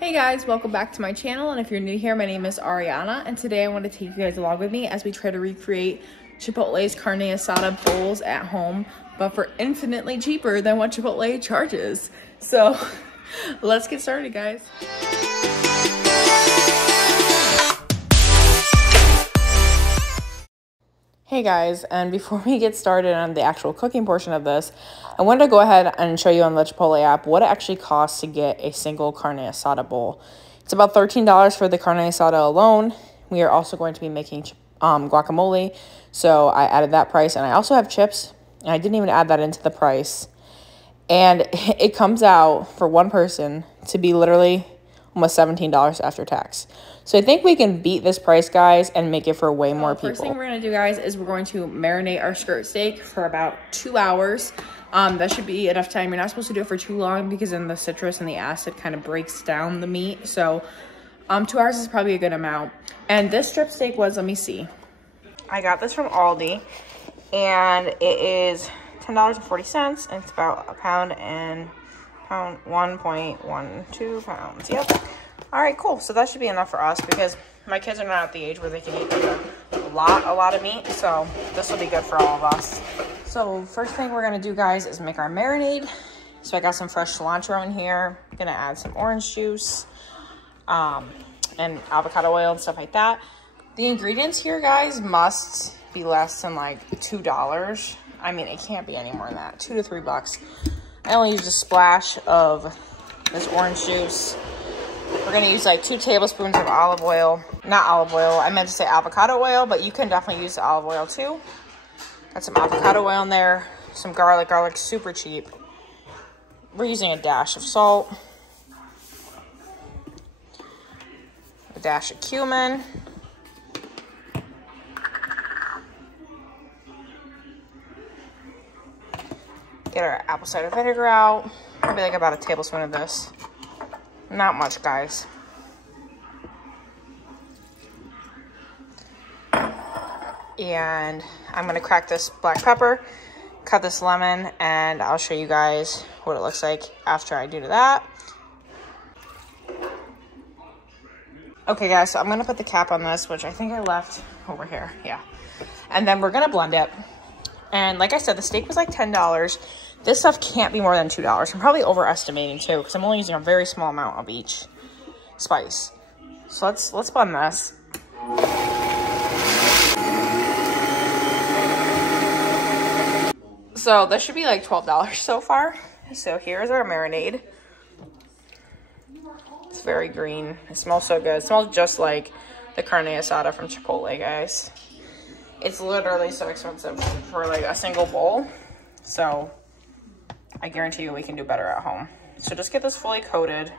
Hey guys, welcome back to my channel, and if you're new here, my name is Ariana, and today I want to take you guys along with me as we try to recreate Chipotle's carne asada bowls at home, but for infinitely cheaper than what Chipotle charges. So let's get started, guys. Hey guys, and before we get started on the actual cooking portion of this, I wanted to go ahead and show you on the Chipotle app what it actually costs to get a single carne asada bowl. It's about $13 for the carne asada alone. We are also going to be making guacamole, so I added that price, and I also have chips, and I didn't even add that into the price. And it comes out for one person to be literally almost $17 after tax. So I think we can beat this price, guys, and make it for way more people. First thing we're going to do, guys, is we're going to marinate our skirt steak for about 2 hours. That should be enough time. You're not supposed to do it for too long because then the citrus and the acid kind of breaks down the meat. So 2 hours is probably a good amount. And this strip steak was, let me see. I got this from Aldi, and it is $10.40, and it's about a pound and 1.12 pounds. Yep. All right, cool. So that should be enough for us because my kids are not at the age where they can eat a lot of meat. So this will be good for all of us. So first thing we're going to do, guys, is make our marinade. So I got some fresh cilantro in here. I'm going to add some orange juice and avocado oil and stuff like that. The ingredients here, guys, must be less than like $2. I mean, it can't be any more than that. $2 to $3. I only used a splash of this orange juice. We're going to use like 2 tablespoons of olive oil. Not olive oil, I meant to say avocado oil, but you can definitely use the olive oil too. Got some avocado oil in there. Some garlic. Garlic's super cheap. We're using a dash of salt. A dash of cumin. Get our apple cider vinegar out. Probably like about a tablespoon of this. Not much, guys. And I'm gonna crack this black pepper, cut this lemon, and I'll show you guys what it looks like after I do that. Okay, guys, so I'm gonna put the cap on this, which I think I left over here. Yeah. And then we're gonna blend it. And like I said, the steak was like $10. This stuff can't be more than $2. I'm probably overestimating too, because I'm only using a very small amount of each spice. So let's blend this. So this should be like $12 so far. So here's our marinade. It's very green. It smells so good. It smells just like the carne asada from Chipotle, guys. It's literally so expensive for like a single bowl. So I guarantee you we can do better at home. So just get this fully coated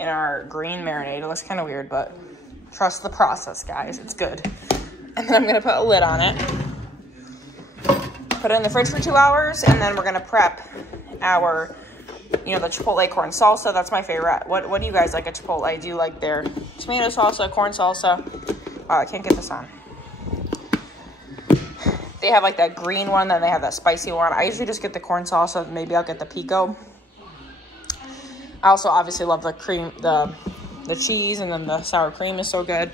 in our green marinade. It looks kind of weird, but trust the process, guys. It's good. And then I'm going to put a lid on it. Put it in the fridge for 2 hours, and then we're going to prep our, the Chipotle corn salsa. That's my favorite. What do you guys like at Chipotle? Do you like their tomato salsa, corn salsa? Wow, I can't get this on. They have like that green one, then they have that spicy one. I usually just get the corn salsa. Maybe I'll get the pico. I also obviously love the cream, the cheese, and then the sour cream is so good.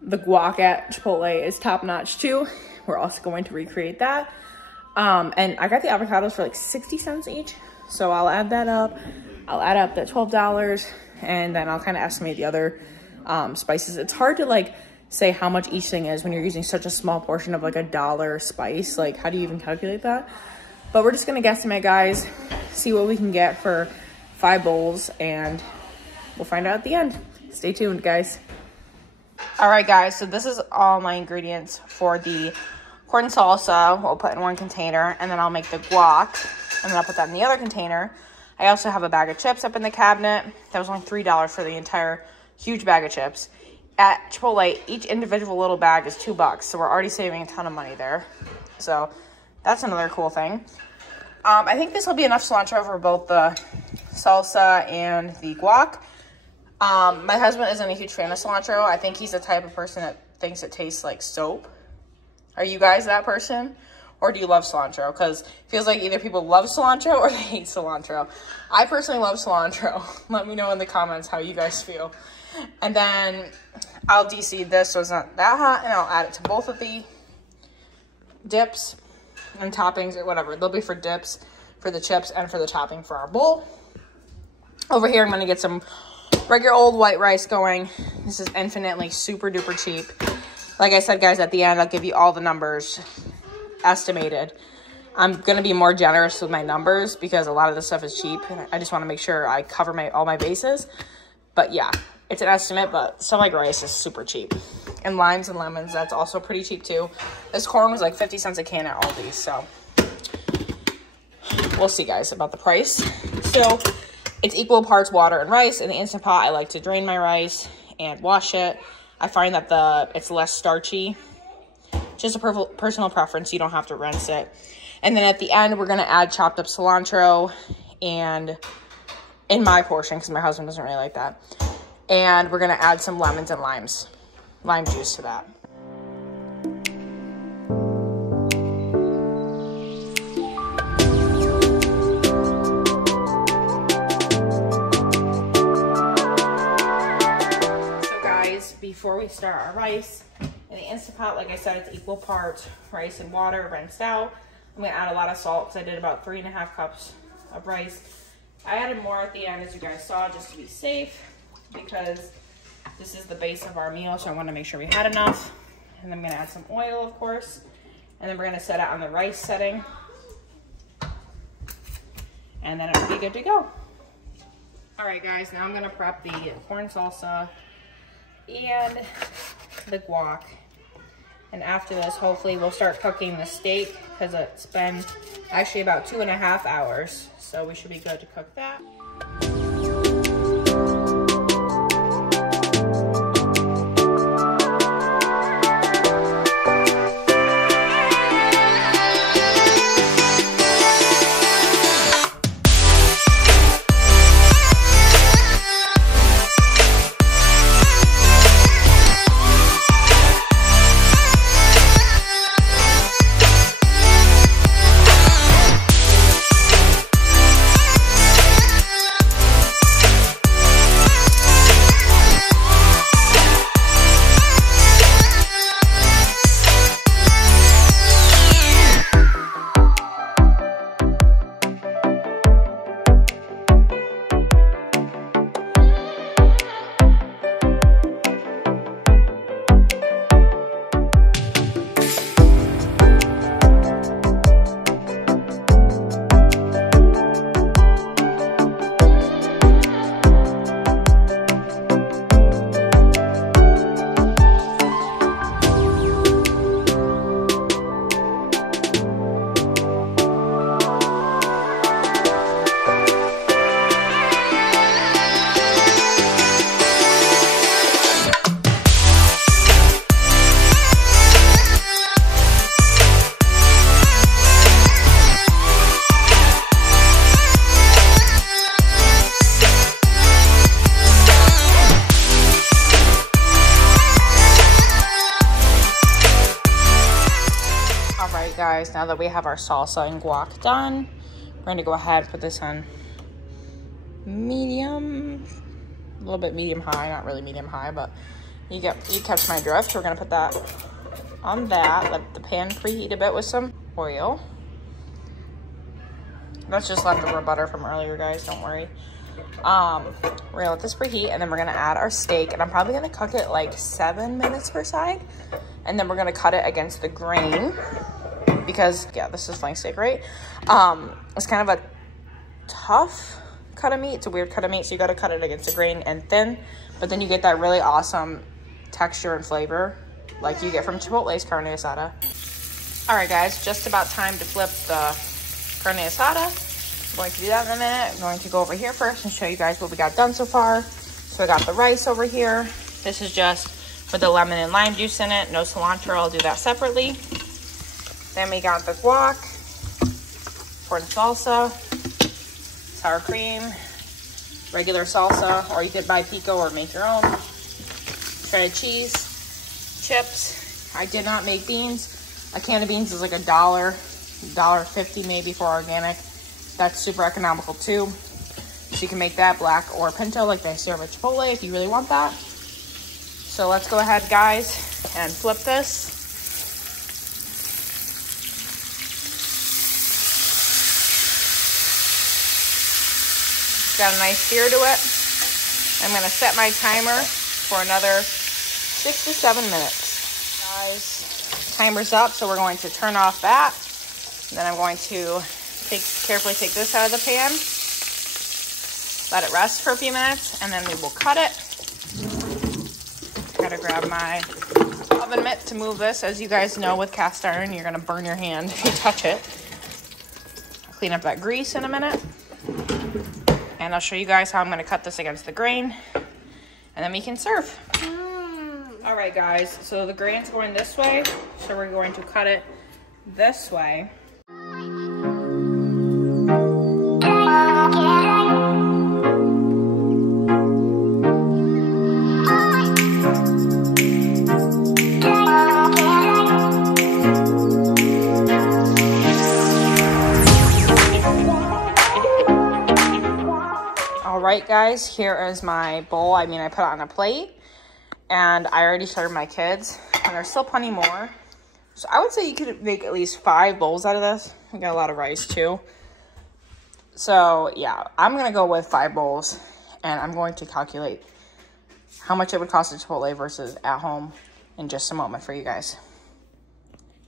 The guac at Chipotle is top notch too. We're also going to recreate that. And I got the avocados for like 60 cents each. So I'll add that up. I'll add up that $12, and then I'll kind of estimate the other spices. It's hard to like say how much each thing is when you're using such a small portion of like $1 spice. Like, how do you even calculate that? But we're just gonna guesstimate, guys, see what we can get for 5 bowls, and we'll find out at the end. Stay tuned, guys. All right, guys, so this is all my ingredients for the corn salsa. We'll put in one container, and then I'll make the guac, and then I'll put that in the other container. I also have a bag of chips up in the cabinet. That was only $3 for the entire huge bag of chips. At Chipotle, each individual little bag is $2, so we're already saving a ton of money there. So that's another cool thing. I think this will be enough cilantro for both the salsa and the guac. My husband isn't a huge fan of cilantro. I think he's the type of person that thinks it tastes like soap. Are you guys that person? or do you love cilantro? Because it feels like either people love cilantro or they hate cilantro. I personally love cilantro. Let me know in the comments how you guys feel. And then I'll de-seed this so it's not that hot, and I'll add it to both of the dips and toppings or whatever. They'll be for dips, for the chips, and for the topping for our bowl. Over here, I'm going to get some regular old white rice going. This is infinitely super duper cheap. Like I said, guys, at the end, I'll give you all the numbers estimated. I'm going to be more generous with my numbers because a lot of this stuff is cheap, and I just want to make sure I cover all my bases. But yeah, it's an estimate, but stomach rice is super cheap. And limes and lemons, that's also pretty cheap too. This corn was like 50 cents a can at Aldi's, so we'll see, guys, about the price. So it's equal parts water and rice. In the Instant Pot, I like to drain my rice and wash it. I find that it's less starchy. Just a personal preference. You don't have to rinse it. And then at the end, we're going to add chopped up cilantro, and in my portion, because my husband doesn't really like that. And we're going to add some lemons and lime juice to that. So guys, before we start our rice, in the Instant Pot, like I said, it's equal parts rice and water rinsed out. I'm going to add a lot of salt because I did about 3.5 cups of rice. I added more at the end, as you guys saw, just to be safe, because this is the base of our meal, so I want to make sure we had enough. And I'm going to add some oil, of course, and then we're going to set it on the rice setting, and then it'll be good to go. All right, guys, now I'm going to prep the corn salsa and the guac. And after this, hopefully we'll start cooking the steak, because it's been actually about 2.5 hours. So we should be good to cook that. Guys, now that we have our salsa and guac done, we're going to go ahead and put this on medium, a little bit medium high, not really medium high, but you catch my drift. We're going to put that on that, let the pan preheat a bit with some oil. That's just leftover butter from earlier, guys, don't worry. We're gonna let this preheat, and then we're gonna add our steak, and I'm probably gonna cook it like 7 minutes per side, and then we're gonna cut it against the grain, because yeah, this is flank steak, right? It's kind of a tough cut of meat. It's a weird cut of meat, so you gotta cut it against the grain and thin, but then you get that really awesome texture and flavor like you get from Chipotle's carne asada. All right, guys, just about time to flip the carne asada. I'm going to do that in a minute. I'm going to go over here first and show you guys what we got done so far. So I got the rice over here. This is just with the lemon and lime juice in it. No cilantro, I'll do that separately. Then we got the guac, corn salsa, sour cream, regular salsa, or you could buy pico or make your own. Shredded cheese, chips. I did not make beans. A can of beans is like $1.50 maybe for organic. That's super economical too. So you can make that black or pinto like they serve at Chipotle if you really want that. So let's go ahead, guys, and flip this. It's got a nice sear to it. I'm gonna set my timer for another 6 to 7 minutes. Guys, timer's up, so we're going to turn off that. And then I'm going to carefully take this out of the pan. Let it rest for a few minutes, and then we will cut it. Gotta grab my oven mitt to move this. As you guys know, with cast iron, you're gonna burn your hand if you touch it. I'll clean up that grease in a minute. And I'll show you guys how I'm gonna cut this against the grain, and then we can serve. All right, guys, so the grain's going this way, so we're going to cut it this way. Alright guys, here is my bowl. I mean, I put it on a plate, and I already served my kids, and there's still plenty more. So I would say you could make at least 5 bowls out of this. I got a lot of rice too. So yeah, I'm gonna go with 5 bowls, and I'm going to calculate how much it would cost at Chipotle versus at home in just a moment for you guys.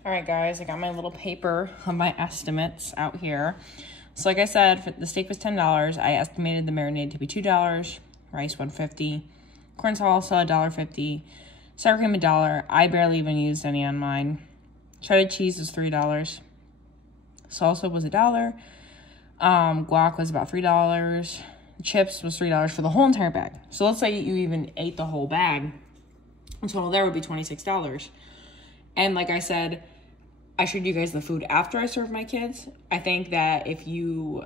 Alright guys, I got my little paper of my estimates out here. So like I said, the steak was $10. I estimated the marinade to be $2, rice $1.50, corn salsa $1.50, sour cream $1. I barely even used any on mine. Shredded cheese was $3. Salsa was $1. Guac was about $3. Chips was $3 for the whole entire bag. So let's say you even ate the whole bag. In total, there would be $26. And like I said, I showed you guys the food after I served my kids. I think that if you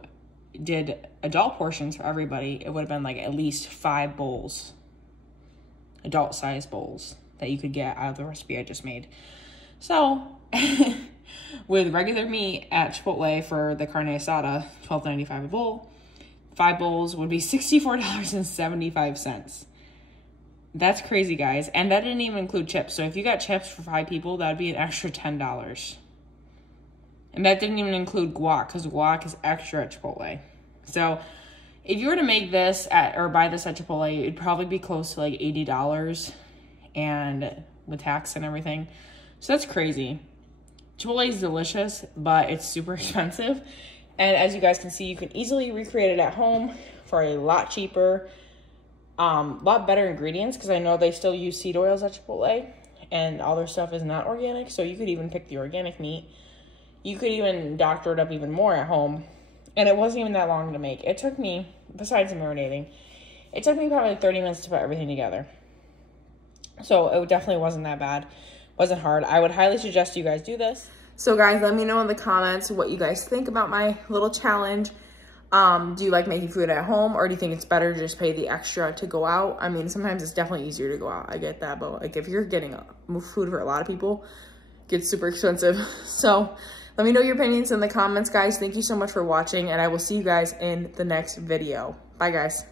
did adult portions for everybody, it would have been like at least 5 bowls, adult size bowls that you could get out of the recipe I just made. So with regular meat at Chipotle for the carne asada, $12.95 a bowl, 5 bowls would be $64.75. That's crazy, guys. And that didn't even include chips. So if you got chips for 5 people, that'd be an extra $10. And that didn't even include guac, because guac is extra at Chipotle. So if you were to make this or buy this at Chipotle, it'd probably be close to like $80, and with tax and everything. So that's crazy. Chipotle is delicious, but it's super expensive. And as you guys can see, you can easily recreate it at home for a lot cheaper. Lot better ingredients, because I know they still use seed oils at Chipotle, and all their stuff is not organic. So you could even pick the organic meat. You could even doctor it up even more at home, and it wasn't even that long to make. It took me, besides the marinating, it took me probably 30 minutes to put everything together. So it definitely wasn't that bad. Wasn't hard. I would highly suggest you guys do this. So guys, let me know in the comments what you guys think about my little challenge. Do you like making food at home, or do you think it's better to just pay the extra to go out? I mean, sometimes it's definitely easier to go out. I get that, but like if you're getting food for a lot of people, it gets super expensive. So let me know your opinions in the comments, guys. Thank you so much for watching, and I will see you guys in the next video. Bye, guys.